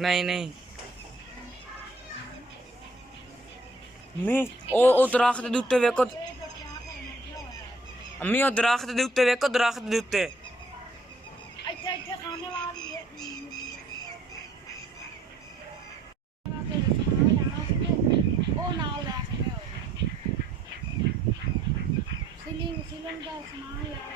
नहीं नहीं अम्मी ओ दरख्त दे उत्ते वेखो अम्मी ओ दरख्त दे उत्ते वेखो दरख्त दे उत्ते सीलिंग का सामान